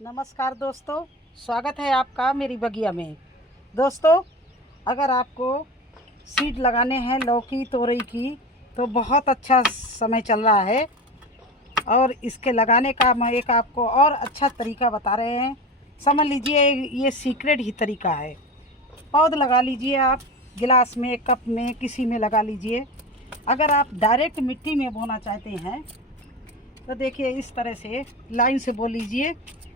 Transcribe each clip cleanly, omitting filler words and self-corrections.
नमस्कार दोस्तों, स्वागत है आपका मेरी बगिया में। दोस्तों, अगर आपको सीड लगाने हैं लौकी तोरई की तो बहुत अच्छा समय चल रहा है। और इसके लगाने का मैं एक आपको और अच्छा तरीका बता रहे हैं। समझ लीजिए ये सीक्रेट ही तरीका है। पौध लगा लीजिए आप, गिलास में, कप में, किसी में लगा लीजिए। अगर आप डायरेक्ट मिट्टी में बोना चाहते हैं तो देखिए इस तरह से लाइन से बो लीजिए।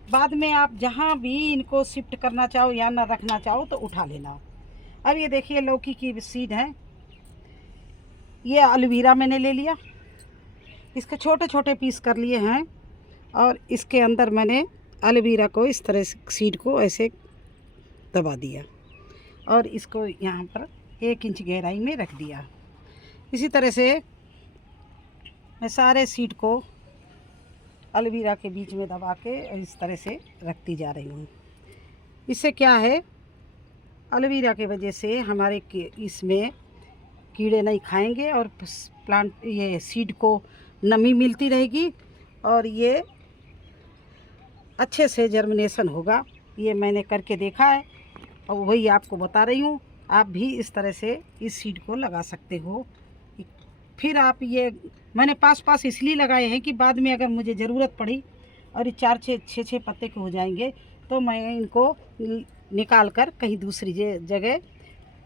बाद में आप जहाँ भी इनको शिफ्ट करना चाहो या ना रखना चाहो तो उठा लेना। अब ये देखिए लौकी की सीड है, ये एलोवेरा मैंने ले लिया, इसके छोटे छोटे पीस कर लिए हैं और इसके अंदर मैंने एलोवेरा को इस तरह से सीड को ऐसे दबा दिया और इसको यहाँ पर 1 इंच गहराई में रख दिया। इसी तरह से मैं सारे सीड को एलोवेरा के बीच में दबा के इस तरह से रखती जा रही हूँ। इससे क्या है, एलोवेरा की वजह से हमारे इसमें कीड़े नहीं खाएंगे और प्लांट ये सीड को नमी मिलती रहेगी और ये अच्छे से जर्मिनेशन होगा। ये मैंने करके देखा है और वही आपको बता रही हूँ। आप भी इस तरह से इस सीड को लगा सकते हो। फिर आप ये मैंने पास पास इसलिए लगाए हैं कि बाद में अगर मुझे ज़रूरत पड़ी और ये 4-6 पत्ते के हो जाएंगे तो मैं इनको निकाल कर कहीं दूसरी जगह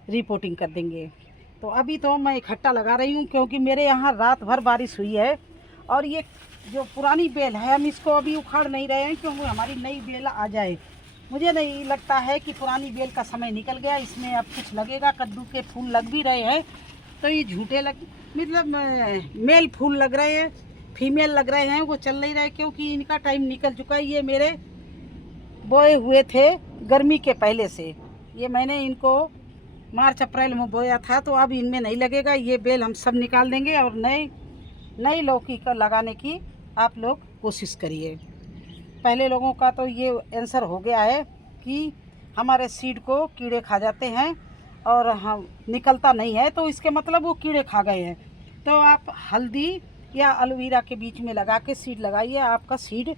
रिपोर्टिंग कर देंगे। तो अभी तो मैं इकट्ठा लगा रही हूँ क्योंकि मेरे यहाँ रात भर बारिश हुई है और ये जो पुरानी बेल है हम इसको अभी उखाड़ नहीं रहे हैं क्योंकि हमारी नई बेल आ जाए। मुझे नहीं लगता है कि पुरानी बेल का समय निकल गया, इसमें अब कुछ लगेगा। कद्दू के फूल लग भी रहे हैं तो ये झूठे मतलब मेल फूल लग रहे हैं, फीमेल लग रहे हैं, वो चल नहीं रहे क्योंकि इनका टाइम निकल चुका है। ये मेरे बोए हुए थे गर्मी के पहले से, ये मैंने इनको मार्च अप्रैल में बोया था तो अब इनमें नहीं लगेगा। ये बेल हम सब निकाल देंगे और नई लौकी का लगाने की आप लोग कोशिश करिए। पहले लोगों का तो ये आंसर हो गया है कि हमारे सीड को कीड़े खा जाते हैं और हम निकलता नहीं है, तो इसके मतलब वो कीड़े खा गए हैं। तो आप हल्दी या एलोवेरा के बीच में लगा के सीड लगाइए, आपका सीड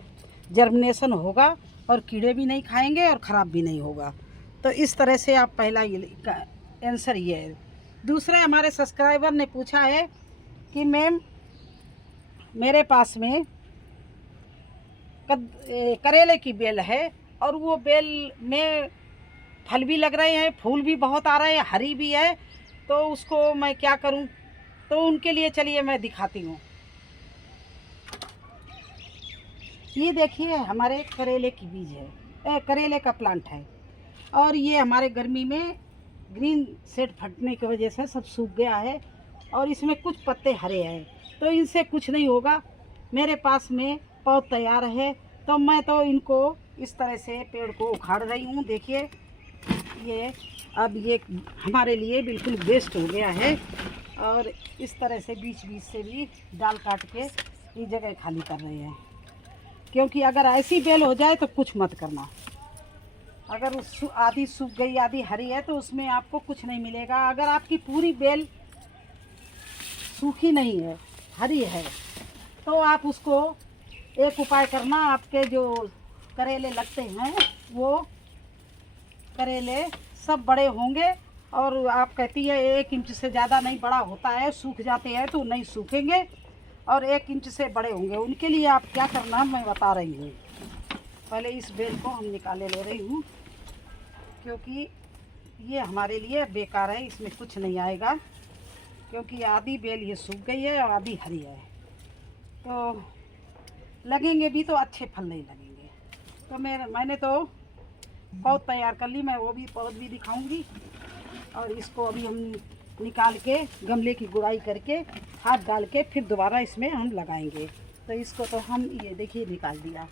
जर्मिनेशन होगा और कीड़े भी नहीं खाएंगे और ख़राब भी नहीं होगा। तो इस तरह से आप पहला ये आंसर ये है। दूसरा, हमारे सब्सक्राइबर ने पूछा है कि मैम मेरे पास में करेले की बेल है और वो बेल में फल भी लग रहे हैं, फूल भी बहुत आ रहे हैं, हरी भी है, तो उसको मैं क्या करूं? तो उनके लिए चलिए मैं दिखाती हूँ। ये देखिए हमारे करेले की बीज है, करेले का प्लांट है और ये हमारे गर्मी में ग्रीन सेट फटने की वजह से सब सूख गया है और इसमें कुछ पत्ते हरे हैं, तो इनसे कुछ नहीं होगा। मेरे पास में पौध तैयार है तो मैं तो इनको इस तरह से पेड़ को उखाड़ रही हूँ। देखिए ये अब ये हमारे लिए बिल्कुल वेस्ट हो गया है और इस तरह से बीच बीच से भी डाल काट के ये जगह खाली कर रहे हैं, क्योंकि अगर ऐसी बेल हो जाए तो कुछ मत करना। अगर आधी सूख गई आधी हरी है तो उसमें आपको कुछ नहीं मिलेगा। अगर आपकी पूरी बेल सूखी नहीं है, हरी है, तो आप उसको एक उपाय करना। आपके जो करेले लगते हैं वो करेले सब बड़े होंगे और आप कहती है 1 इंच से ज़्यादा नहीं बड़ा होता है, सूख जाते हैं तो नहीं सूखेंगे और 1 इंच से बड़े होंगे। उनके लिए आप क्या करना मैं बता रही हूँ। पहले इस बेल को हम निकाले ले रही हूँ क्योंकि ये हमारे लिए बेकार है, इसमें कुछ नहीं आएगा क्योंकि आधी बेल ये सूख गई है और आधी हरी है, तो लगेंगे भी तो अच्छे फल नहीं लगेंगे। तो मैंने तो पौध तैयार कर ली, मैं वो भी पौध भी दिखाऊंगी। और इसको अभी हम निकाल के गमले की गुड़ाई करके हाथ डाल के फिर दोबारा इसमें हम लगाएंगे। तो इसको तो हम ये देखिए निकाल दिया।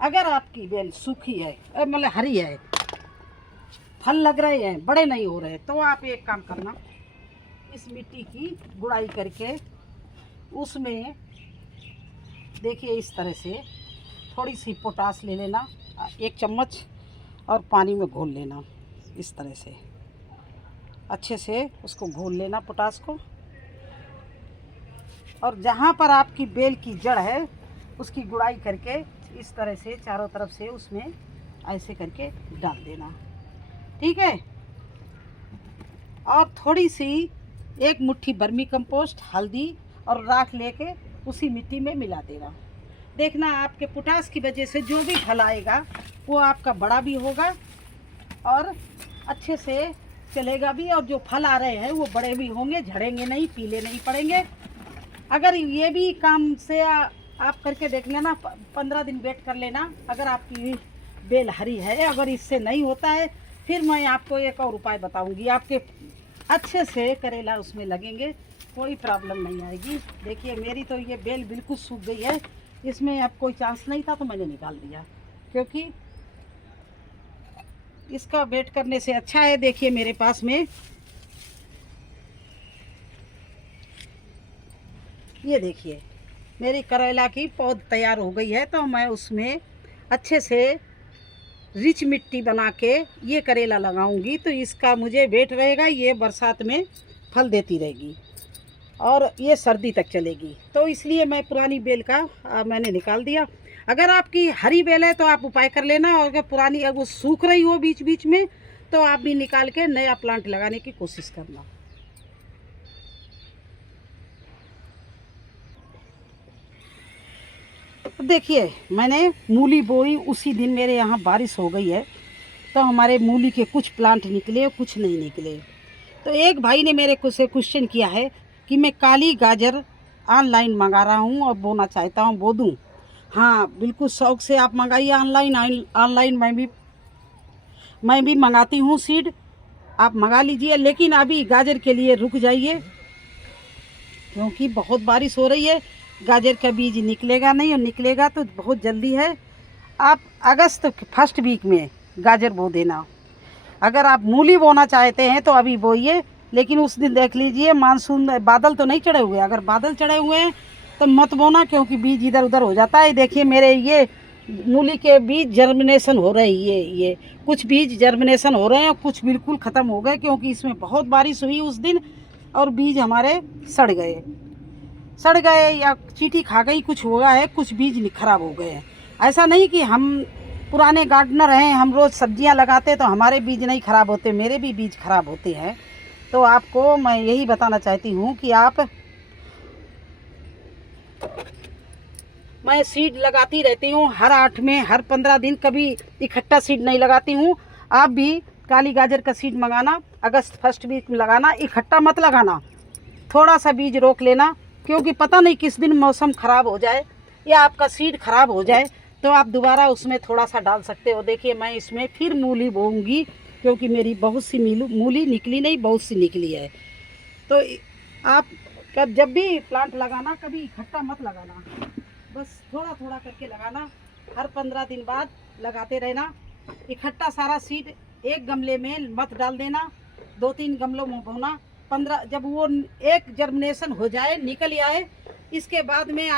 अगर आपकी बेल सूखी है मतलब हरी है, फल लग रहे हैं, बड़े नहीं हो रहे, तो आप एक काम करना, इस मिट्टी की गुड़ाई करके उसमें देखिए इस तरह से थोड़ी सी पोटास ले लेना, 1 चम्मच, और पानी में घोल लेना। इस तरह से अच्छे से उसको घोल लेना पोटास को, और जहाँ पर आपकी बेल की जड़ है उसकी गुड़ाई करके इस तरह से चारों तरफ से उसमें ऐसे करके डाल देना, ठीक है। और थोड़ी सी एक मुट्ठी वर्मी कंपोस्ट, हल्दी और राख लेके उसी मिट्टी में मिला देना। देखना आपके पोटास की वजह से जो भी फल आएगा वो आपका बड़ा भी होगा और अच्छे से चलेगा भी, और जो फल आ रहे हैं वो बड़े भी होंगे, झड़ेंगे नहीं, पीले नहीं पड़ेंगे। अगर ये भी काम से आप करके देख लेना, 15 दिन वेट कर लेना, अगर आपकी बेल हरी है, अगर इससे नहीं होता है फिर मैं आपको एक और उपाय बताऊंगी, आपके अच्छे से करेला उसमें लगेंगे, कोई प्रॉब्लम नहीं आएगी। देखिए मेरी तो ये बेल बिल्कुल सूख गई है, इसमें अब कोई चांस नहीं था तो मैंने निकाल दिया, क्योंकि इसका वेट करने से अच्छा है। देखिए मेरे पास में ये देखिए मेरी करेला की पौध तैयार हो गई है, तो मैं उसमें अच्छे से रिच मिट्टी बना के ये करेला लगाऊंगी, तो इसका मुझे वेट रहेगा, ये बरसात में फल देती रहेगी और ये सर्दी तक चलेगी। तो इसलिए मैं पुरानी बेल का मैंने निकाल दिया। अगर आपकी हरी बेल है तो आप उपाय कर लेना, और अगर पुरानी वो सूख रही हो बीच बीच में तो आप भी निकाल के नया प्लांट लगाने की कोशिश करना। देखिए मैंने मूली बोई, उसी दिन मेरे यहाँ बारिश हो गई है, तो हमारे मूली के कुछ प्लांट निकले, कुछ नहीं निकले। तो एक भाई ने मेरे को से क्वेश्चन किया है कि मैं काली गाजर ऑनलाइन मंगा रहा हूँ और बोना चाहता हूँ, बो दूँ? हाँ बिल्कुल शौक़ से आप मंगाइए ऑनलाइन मैं भी मंगाती हूँ सीड, आप मंगा लीजिए। लेकिन अभी गाजर के लिए रुक जाइए, क्योंकि बहुत बारिश हो रही है, गाजर का बीज निकलेगा नहीं, और निकलेगा तो बहुत जल्दी है। आप अगस्त फर्स्ट वीक में गाजर बो देना। अगर आप मूली बोना चाहते हैं तो अभी बोइए, लेकिन उस दिन देख लीजिए मानसून, बादल तो नहीं चढ़े हुए, अगर बादल चढ़े हुए हैं तो मत बोना, क्योंकि बीज इधर उधर हो जाता है। देखिए मेरे ये मूली के बीज जर्मिनेशन हो रहे हैं, ये कुछ बीज जर्मिनेशन हो रहे हैं, कुछ बिल्कुल ख़त्म हो गए, क्योंकि इसमें बहुत बारिश हुई उस दिन और बीज हमारे सड़ गए या चींटी खा गई, कुछ हुआ है, कुछ बीज खराब हो गए हैं। ऐसा नहीं कि हम पुराने गार्डनर हैं, हम रोज़ सब्जियां लगाते तो हमारे बीज नहीं खराब होते, मेरे भी बीज खराब होते हैं। तो आपको मैं यही बताना चाहती हूँ कि मैं सीड लगाती रहती हूँ, हर 8 में हर 15 दिन, कभी इकट्ठा सीड नहीं लगाती हूँ। आप भी काली गाजर का सीड मंगाना, अगस्त फर्स्ट वीक में लगाना, इकट्ठा मत लगाना, थोड़ा सा बीज रोक लेना, क्योंकि पता नहीं किस दिन मौसम ख़राब हो जाए या आपका सीड ख़राब हो जाए तो आप दोबारा उसमें थोड़ा सा डाल सकते हो। देखिए मैं इसमें फिर मूली बोऊंगी, क्योंकि मेरी बहुत सी मूली निकली नहीं, बहुत सी निकली है। तो आप जब भी प्लांट लगाना कभी इकट्ठा मत लगाना, बस थोड़ा थोड़ा करके लगाना, हर 15 दिन बाद लगाते रहना। इकट्ठा सारा सीड एक गमले में मत डाल देना, 2-3 गमलों में बोना। 15 जब वो एक जर्मिनेशन हो जाए, निकल आए, इसके बाद में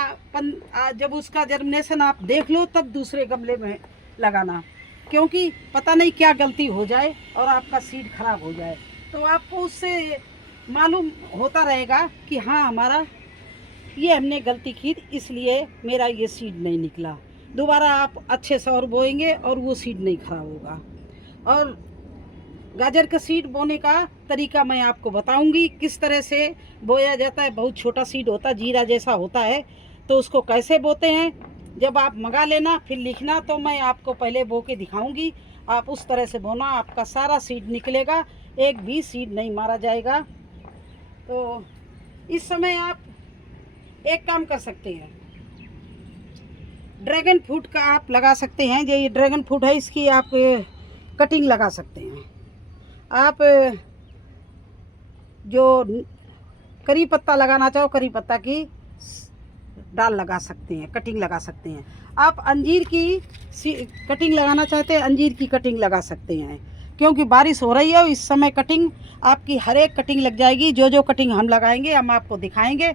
जब उसका जर्मिनेशन आप देख लो तब दूसरे गमले में लगाना, क्योंकि पता नहीं क्या गलती हो जाए और आपका सीड खराब हो जाए। तो आपको उससे मालूम होता रहेगा कि हाँ हमारा ये हमने गलती की, इसलिए मेरा ये सीड नहीं निकला। दोबारा आप अच्छे से और बोएंगे और वो सीड नहीं खराब होगा। और गाजर का सीड बोने का तरीका मैं आपको बताऊंगी, किस तरह से बोया जाता है। बहुत छोटा सीड होता है, जीरा जैसा होता है, तो उसको कैसे बोते हैं जब आप मंगा लेना फिर लिखना, तो मैं आपको पहले बो के दिखाऊंगी। आप उस तरह से बोना, आपका सारा सीड निकलेगा, एक भी सीड नहीं मारा जाएगा। तो इस समय आप एक काम कर सकते हैं, ड्रैगन फ्रूट का आप लगा सकते हैं। ये ड्रैगन फ्रूट है, इसकी आप कटिंग लगा सकते हैं। आप जो करी पत्ता लगाना चाहो, करी पत्ता की डाल लगा सकते हैं, कटिंग लगा सकते हैं। आप अंजीर की कटिंग लगाना चाहते हैं, अंजीर की कटिंग लगा सकते हैं। क्योंकि बारिश हो रही है इस समय, कटिंग आपकी हर एक कटिंग लग जाएगी। जो कटिंग हम लगाएंगे हम आपको दिखाएंगे,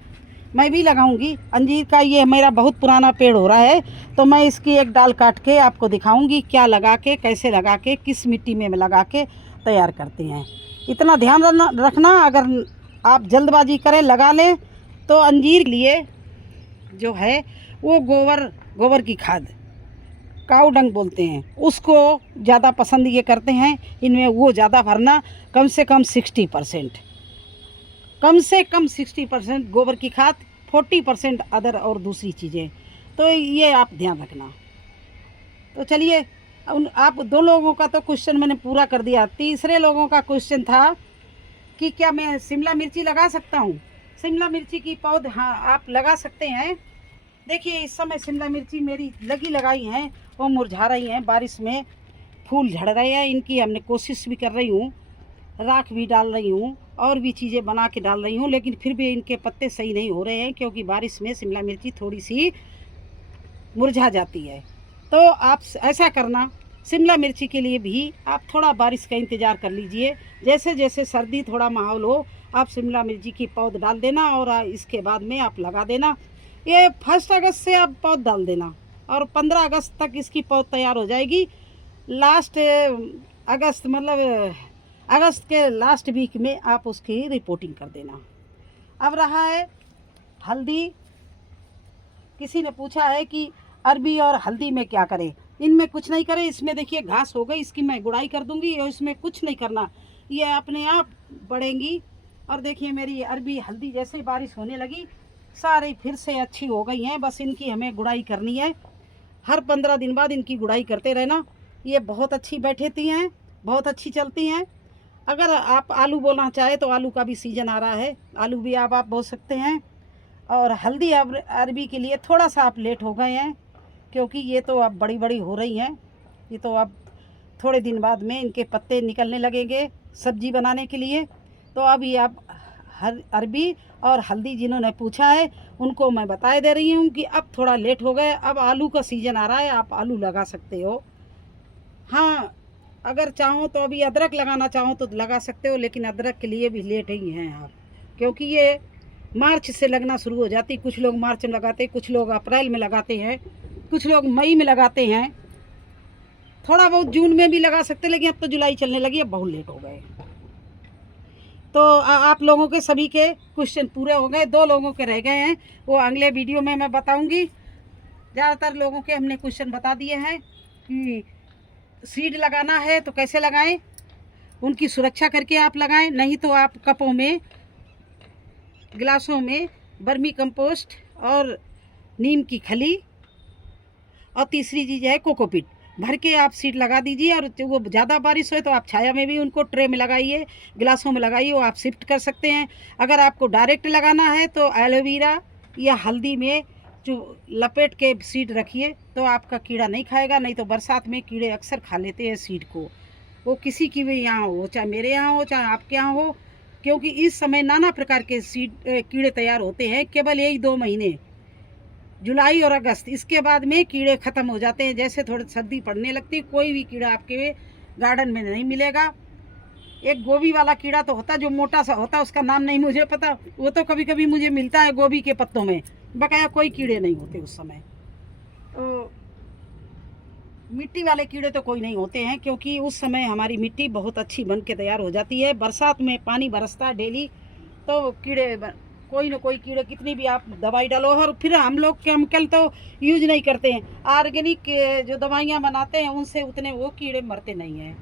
मैं भी लगाऊंगी। अंजीर का ये मेरा बहुत पुराना पेड़ हो रहा है, तो मैं इसकी एक डाल काट के आपको दिखाऊंगी, क्या लगा के, कैसे लगा के, किस मिट्टी में लगा के तैयार करते हैं। इतना ध्यान रखना, अगर आप जल्दबाजी करें लगा लें तो अंजीर लिए जो है वो गोबर की खाद काऊ डंग बोलते हैं, उसको ज़्यादा पसंद ये करते हैं। इनमें वो ज़्यादा भरना, कम से कम 60%, कम से कम 60% गोबर की खाद, 40% अदर और दूसरी चीज़ें। तो ये आप ध्यान रखना। तो चलिए, आप 2 लोगों का तो क्वेश्चन मैंने पूरा कर दिया। तीसरे लोगों का क्वेश्चन था कि क्या मैं शिमला मिर्ची लगा सकता हूँ। शिमला मिर्ची की पौध, हाँ, आप लगा सकते हैं। देखिए, इस समय शिमला मिर्ची मेरी लगाई हैं, वो मुरझा रही हैं, बारिश में फूल झड़ रहे हैं। इनकी हमने कोशिश भी कर रही हूँ, राख भी डाल रही हूँ और भी चीज़ें बना के डाल रही हूँ, लेकिन फिर भी इनके पत्ते सही नहीं हो रहे हैं, क्योंकि बारिश में शिमला मिर्ची थोड़ी सी मुरझा जाती है। तो आप ऐसा करना, शिमला मिर्ची के लिए भी आप थोड़ा बारिश का इंतज़ार कर लीजिए। जैसे जैसे सर्दी थोड़ा माहौल हो, आप शिमला मिर्ची की पौध डाल देना और इसके बाद में आप लगा देना। ये 1 अगस्त से आप पौध डाल देना और 15 अगस्त तक इसकी पौध तैयार हो जाएगी। लास्ट अगस्त, मतलब अगस्त के लास्ट वीक में आप उसकी रिपोर्टिंग कर देना। अब रहा है हल्दी। किसी ने पूछा है कि अरबी और हल्दी में क्या करें। इनमें कुछ नहीं करें। इसमें देखिए घास हो गई, इसकी मैं गुड़ाई कर दूंगी और इसमें कुछ नहीं करना, ये अपने आप बढ़ेंगी। और देखिए मेरी अरबी हल्दी जैसे बारिश होने लगी, सारी फिर से अच्छी हो गई हैं। बस इनकी हमें गुड़ाई करनी है, हर 15 दिन बाद इनकी गुड़ाई करते रहना। ये बहुत अच्छी बैठती हैं, बहुत अच्छी चलती हैं। अगर आप आलू बोना चाहे तो आलू का भी सीज़न आ रहा है, आलू भी आप बो सकते हैं। और हल्दी अरबी के लिए थोड़ा सा आप लेट हो गए हैं, क्योंकि ये तो अब बड़ी बड़ी हो रही हैं। ये तो अब थोड़े दिन बाद में इनके पत्ते निकलने लगेंगे सब्जी बनाने के लिए। तो अभी आप अरबी और हल्दी जिन्होंने पूछा है उनको मैं बता दे रही हूँ कि अब थोड़ा लेट हो गए। अब आलू का सीज़न आ रहा है, आप आलू लगा सकते हो। हाँ, अगर चाहो तो अभी अदरक लगाना चाहो तो लगा सकते हो, लेकिन अदरक के लिए भी लेट ही हैं आप, क्योंकि ये मार्च से लगना शुरू हो जाती। कुछ लोग मार्च में लगाते हैं, कुछ लोग अप्रैल में लगाते हैं, कुछ लोग मई में लगाते हैं, थोड़ा बहुत जून में भी लगा सकते हैं, लेकिन अब तो जुलाई चलने लगी, अब बहुत लेट हो गए। तो आप लोगों के सभी के क्वेश्चन पूरे हो गए। 2 लोगों के रह गए हैं, वो अगले वीडियो में मैं बताऊंगी। ज़्यादातर लोगों के हमने क्वेश्चन बता दिए हैं कि सीड लगाना है तो कैसे लगाएं, उनकी सुरक्षा करके आप लगाएं। नहीं तो आप कपों में, गिलासों में वर्मी कंपोस्ट और नीम की खली और तीसरी चीज़ है कोकोपीट भर के आप सीड लगा दीजिए। और वो ज़्यादा बारिश हो तो आप छाया में भी उनको ट्रे में लगाइए, गिलासों में लगाइए, वो आप शिफ्ट कर सकते हैं। अगर आपको डायरेक्ट लगाना है तो एलोवेरा या हल्दी में जो लपेट के सीड रखिए, तो आपका कीड़ा नहीं खाएगा। नहीं तो बरसात में कीड़े अक्सर खा लेते हैं सीड को, वो किसी की भी यहाँ हो, चाहे मेरे यहाँ हो चाहे आपके यहाँ हो, क्योंकि इस समय नाना प्रकार के सीड कीड़े तैयार होते हैं। केवल यही 2 महीने, जुलाई और अगस्त, इसके बाद में कीड़े ख़त्म हो जाते हैं। जैसे थोड़ी सर्दी पड़ने लगती, कोई भी कीड़ा आपके गार्डन में नहीं मिलेगा। एक गोभी वाला कीड़ा तो होता, जो मोटा सा होता, उसका नाम नहीं मुझे पता, वो तो कभी कभी मुझे मिलता है गोभी के पत्तों में, बकाया कोई कीड़े नहीं होते उस समय। तो मिट्टी वाले कीड़े तो कोई नहीं होते हैं, क्योंकि उस समय हमारी मिट्टी बहुत अच्छी बन के तैयार हो जाती है। बरसात में पानी बरसता है डेली, तो कीड़े, कोई ना कोई कीड़े, कितनी भी आप दवाई डालो। और फिर हम लोग केमिकल तो यूज नहीं करते हैं, ऑर्गेनिक जो दवाइयाँ बनाते हैं उनसे उतने वो कीड़े मरते नहीं हैं।